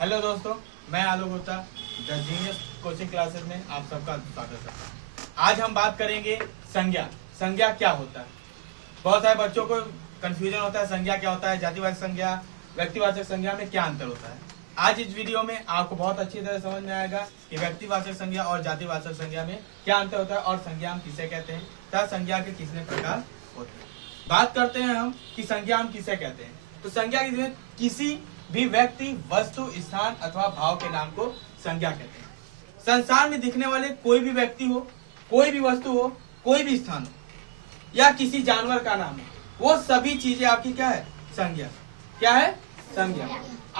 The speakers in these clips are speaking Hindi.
हेलो दोस्तों, मैं Alok Gupta the genius coaching classes में आप सबका स्वागत करता हूँ। आज हम बात करेंगे संज्ञा। संज्ञा क्या होता है। बहुत सारे बच्चों को कंफ्यूजन होता है, संज्ञा क्या होता है, जातिवाचक संज्ञा, व्यक्तिवाचक संज्ञा में क्या अंतर होता है। आज इस वीडियो में आपको बहुत अच्छी तरह समझ में आएगा कि व्यक्तिवाचक संज्ञा और जातिवाचक संज्ञा में क्या अंतर होता है और संज्ञा हम किसे कहते हैं तथा संज्ञा के कितने प्रकार होते हैं। बात करते हैं हम कि संज्ञा हम किसे कहते हैं। तो संज्ञा किसी भी व्यक्ति, वस्तु, स्थान अथवा भाव के नाम को संज्ञा कहते हैं। संसार में दिखने वाले कोई भी व्यक्ति हो, कोई भी वस्तु हो, कोई भी स्थान हो या किसी जानवर का नाम हो, वो सभी चीजें आपकी क्या है, संज्ञा। क्या है, संज्ञा।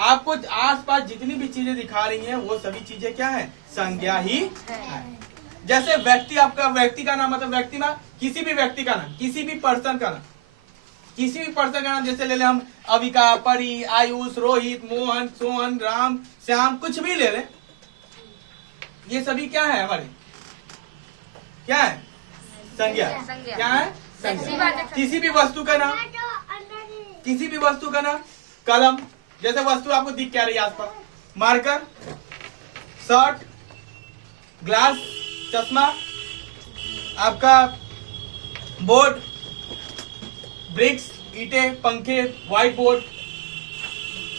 आपको आसपास जितनी भी चीजें दिखा रही हैं वो सभी चीजें क्या है, संज्ञा ही है। जैसे व्यक्ति, आपका व्यक्ति का नाम मतलब व्यक्ति ना, किसी भी व्यक्ति का नाम, किसी भी पर्सन का नाम, किसी भी पर्सन का नाम, जैसे ले ले हम अविका, परी, आयुष, रोहित, मोहन, सोहन, राम, श्याम, कुछ भी ले ले, ये सभी क्या है हमारे, क्या है, संज्ञा। क्या है, संज्ञा। किसी भी वस्तु का नाम, किसी भी वस्तु का नाम, कलम, जैसे वस्तु आपको दिख क्या रही है आसपास, मार्कर, शर्ट, ग्लास, चश्मा, आपका बोर्ड, ब्रिक्स, ईंटे, पंखे, व्हाइट बोर्ड,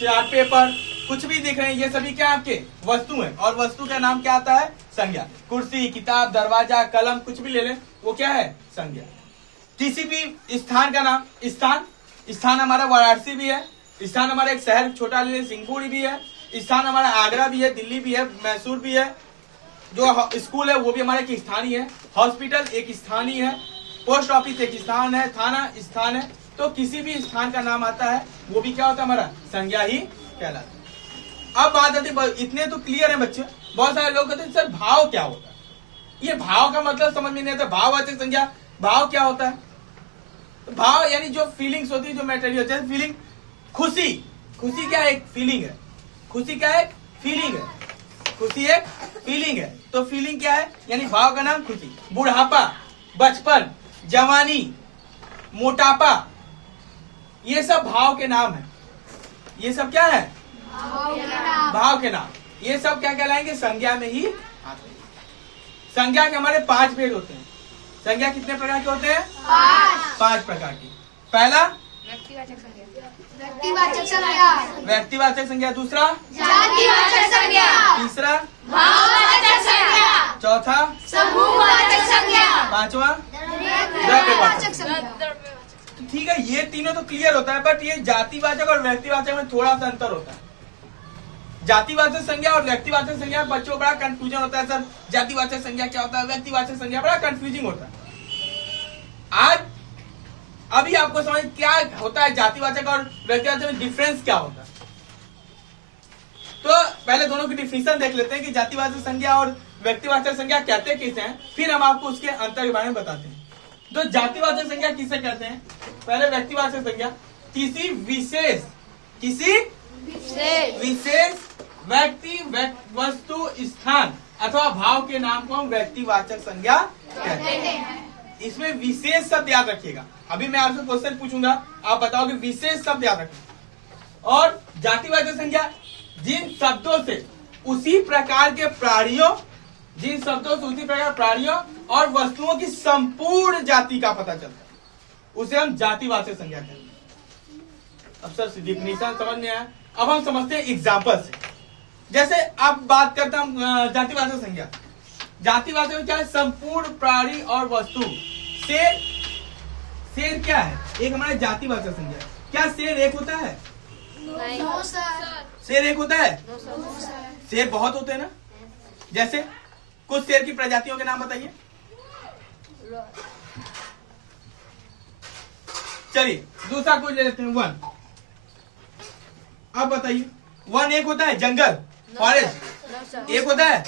चार्ट पेपर, कुछ भी दिख रहे हैं, ये सभी क्या आपके वस्तु हैं। और वस्तु का नाम क्या आता है, संज्ञा। कुर्सी, किताब, दरवाजा, कलम, कुछ भी ले लें वो क्या है, संज्ञा। किसी भी स्थान का नाम, स्थान, स्थान हमारा वाराणसी भी है, स्थान हमारा एक शहर छोटा ले, सिंहपुरी भी है, स्थान हमारा आगरा भी है, दिल्ली भी है, मैसूर भी है, जो स्कूल है वो भी हमारे एक स्थानीय है, हॉस्पिटल एक स्थानीय है, पोस्ट ऑफिस एक स्थान है, थाना स्थान है। तो किसी भी स्थान का नाम आता है वो भी क्या होता है, हमारा संज्ञा ही कहलाता है। अब बात आती है, इतने तो क्लियर है बच्चे। बहुत सारे लोग कहते हैं सर भाव क्या होता है, ये भाव का मतलब समझ में नहीं आता। भाववाचक संज्ञा, भाव क्या होता है। तो भाव यानी जो फीलिंग्स होती है, जो मेटेरियल, जैसे फीलिंग, खुशी, खुशी क्या है, एक फीलिंग है। खुशी क्या है, फीलिंग है। खुशी एक फीलिंग है। तो फीलिंग क्या है, यानी भाव का नाम खुशी। बुढ़ापा, बचपन, जवानी, मोटापा, ये सब भाव के नाम है। ये सब क्या है, भाव के नाम। ये सब क्या कहलाएंगे, संज्ञा में ही आते हैं। संज्ञा के हमारे 5 भेद होते हैं। संज्ञा कितने प्रकार के होते हैं, 5 प्रकार की। पहला व्यक्तिवाचक संज्ञा, व्यक्तिवाचक संज्ञा, दूसरा जातिवाचक संज्ञा, तीसरा भाववाचक संज्ञा, चौथा समूहवाचक संज्ञा, पांचवा द्रव्यवाचक संज्ञा। ठीक है, ये तीनों तो क्लियर होता है, बट ये जातिवाचक और व्यक्तिवाचक में थोड़ा सा अंतर होता है। जातिवाचक संज्ञा और व्यक्तिवाचक संज्ञा बच्चों को बड़ा कंफ्यूजन होता है, सर जातिवाचक संज्ञा क्या होता है, व्यक्तिवाचक संज्ञा, बड़ा कंफ्यूजिंग होता है। आज अभी आपको समझ क्या होता है, जातिवाचक और व्यक्तिवाचक में डिफरेंस क्या होता है। तो पहले दोनों की डिफिनेशन देख लेते हैं कि जातिवाचक संज्ञा और व्यक्तिवाचक संज्ञा कहते किसे हैं, फिर हम आपको उसके अंतर के बारे में बताते हैं। तो जातिवाचक संज्ञा किसे कहते हैं, पहले व्यक्तिवाचक संज्ञा, किसी विशेष व्यक्ति, वस्तु, स्थान अथवा भाव के नाम को हम व्यक्तिवाचक संज्ञा कहते हैं। इसमें विशेष शब्द याद रखिएगा। अभी मैं आपसे क्वेश्चन पूछूंगा, आप बताओगे, विशेष शब्द याद रखिएगा। और जातिवाचक संज्ञा, जिन शब्दों से उसी प्रकार के प्राणियों, जिन शब्दों से उसी प्रकार प्राणियों और वस्तुओं की संपूर्ण जाति का पता चलता है, उसे हम जातिवाचक संज्ञा कहते हैं। अब सर डिफिनेशन समझ में आया। अब हम समझते हैं एग्जाम्पल से। जैसे आप बात करते हैं जातिवाचक संज्ञा, जातिवाचक में क्या है, संपूर्ण प्राणी और वस्तु। शेर, शेर क्या है, एक हमारे जातिवाचक संज्ञा। क्या शेर एक होता है, शेर एक होता है, शेर बहुत होते हैं ना। जैसे कुछ शेर की प्रजातियों के नाम बताइए। चलिए दूसरा कुछ ले लेते हैं, वन। अब बताइए, वन एक होता है, जंगल, फॉरेस्ट एक होता है,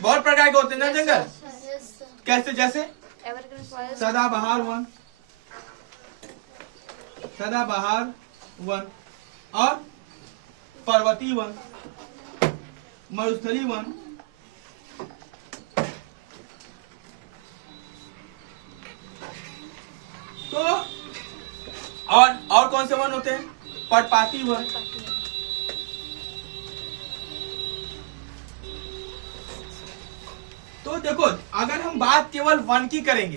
बहुत प्रकार के होते हैं ना जंगल। कैसे, जैसे सदाबहार वन, सदाबहार वन, और पर्वतीय वन, मरुस्थलीय वन, तो और कौन से वन होते हैं, पर्णपाती वन, तो देखो, अगर हम बात केवल वन की करेंगे,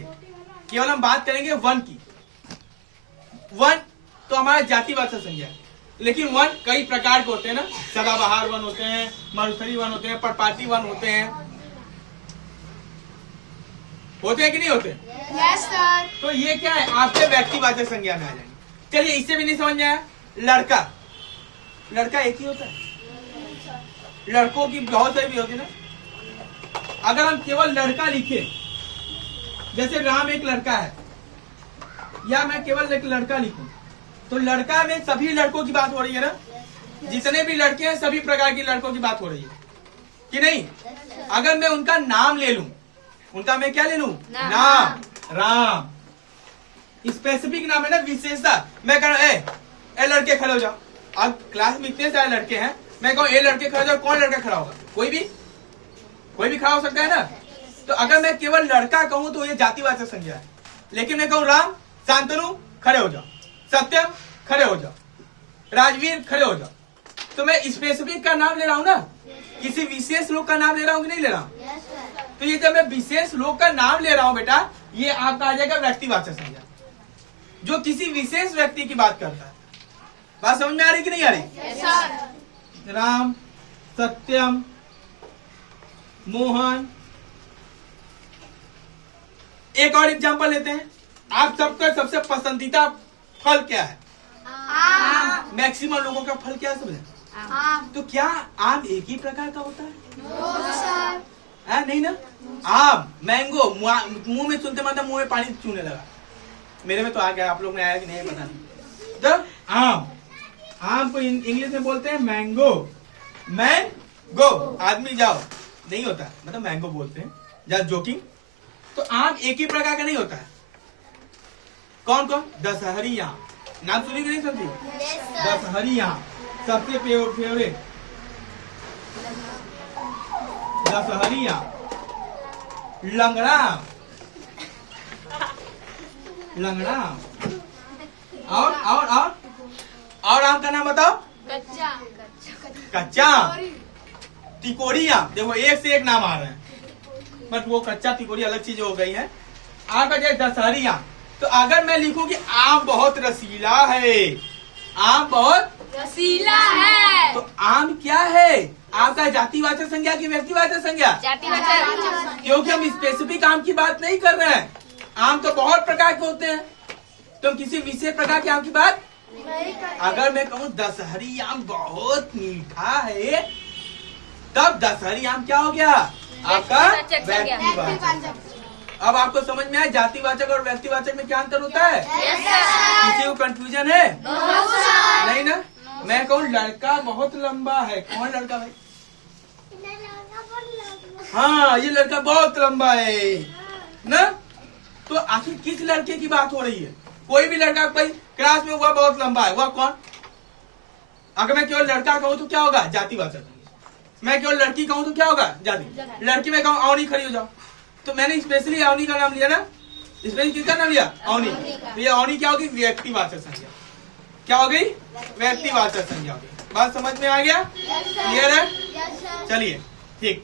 केवल हम बात करेंगे वन की, वन तो हमारा जातिवाचक संज्ञा है। लेकिन वन कई प्रकार के होते हैं ना, सदाबहार वन होते हैं, मरुस्थली वन होते हैं, परपाती वन होते हैं कि नहीं होते? Yes sir. तो ये क्या है, आपके व्यक्तिवाचक संज्ञा में आ जाएंगे। चलिए, इससे भी नहीं समझ में आया। लड़का, लड़का एक ही होता है, लड़कों की बहुत सारी भी होती है ना। अगर हम केवल लड़का लिखे, जैसे राम एक लड़का है, या मैं केवल एक लड़का लिखूं, तो लड़का में सभी लड़कों की बात हो रही है ना, जितने भी लड़के हैं सभी प्रकार की लड़कों की बात हो रही है कि नहीं? अगर मैं उनका नाम ले लूं, उनका मैं क्या ले लूं? नाम। राम स्पेसिफिक नाम है ना, विशेषता। मैं कह रहा ए लड़के खड़े हो जाओ। अब क्लास में इतने सारे लड़के हैं, मैं कहूँ ए लड़के खड़े हो जाओ, कौन लड़का खड़ा होगा? कोई भी खड़ा हो सकता है ना। तो अगर मैं केवल लड़का कहूँ तो ये जातिवाचक संज्ञा है। लेकिन मैं कहूँ राम, शांतनु खड़े हो जाओ, सत्यम खड़े हो जाओ, राजवीर खड़े हो जाओ, तो मैं स्पेसिफिक का नाम ले रहा हूँ ना, किसी विशेष लोग का नाम ले रहा हूँ कि नहीं ले रहा हूँ? तो ये जब मैं विशेष लोग का नाम ले रहा हूँ बेटा, ये आपका आ जाएगा व्यक्तिवाचक संज्ञा, जो किसी विशेष व्यक्ति की बात करता है। बात समझ में आ रही कि नहीं आ रही? राम, सत्यम, मोहन। एक और एग्जांपल लेते हैं। आप सबका सबसे पसंदीदा फल क्या है? आम। मैक्सिमम लोगों का फल क्या है समझे? आम। तो क्या आम एक ही प्रकार का होता है? No sir. नहीं ना। आम, मैंगो, मुंह में सुनते मतलब मुंह में पानी चूने लगा। मेरे में तो आ गया, आप लोग में आया कि नहीं पता नहीं। तो आम को इंग्लिश में बोलते हैं मैंगो। मैंगो आदमी जाओ नहीं होता, मतलब मैंगो बोलते हैं, जस्ट जोकिंग। तो आम एक ही प्रकार का नहीं होता है। कौन कौन? दशहरी आम, नाम सुनी कि नहीं सुनती? दशहरी आम सबसे फेवरेट, दशहरी आम, लंगड़ा आम, लंगड़ा आम, और आम का नाम बताओ। कच्चा आम, तिकोरी आम। देखो एक से एक नाम आ रहे हैं, बट वो कच्चा तिकोरी अलग चीज हो गई है। आम का जैसे दशहरी आम। तो अगर मैं लिखूं कि आम बहुत रसीला है, आम बहुत रसीला है, तो आम क्या है? आपका जातिवाचक संज्ञा की व्यक्तिवाचक संज्ञा? जातिवाचक। क्योंकि हम स्पेसिफिक आम की बात नहीं कर रहे हैं। आम तो बहुत प्रकार के होते हैं, तो हम किसी विशेष प्रकार के आम की बात। अगर मैं कहूँ दशहरी आम बहुत मीठा है, तब दशहरी आम क्या हो गया? आपका व्यक्तिवाचक। अब आपको समझ में आया जातिवाचक और व्यक्तिवाचक में क्या अंतर होता है? किसी को कंफ्यूजन है? नहीं ना। मैं कहूँ लड़का बहुत लंबा है, कौन लड़का भाई? हाँ, ये लड़का बहुत लंबा है ना। तो आखिर किस लड़के की बात हो रही है? कोई भी लड़का कोई क्लास में हुआ बहुत लंबा है, वह कौन? अगर मैं केवल लड़का कहूँ तो क्या होगा? जातिवाचक। मैं केवल लड़की कहूँ तो क्या होगा? जाति। लड़की में कहूँ अवनी खड़ी हो जाओ, तो मैंने स्पेशली अवनी का नाम लिया ना। स्पेशली किसका नाम लिया? अवनी। तो ये अवनी क्या होगी? व्यक्तिवाचक संज्ञा। क्या हो गई? व्यक्तिवाचक संज्ञा हो गई। बात समझ में आ गया? क्लियर है? चलिए ठीक।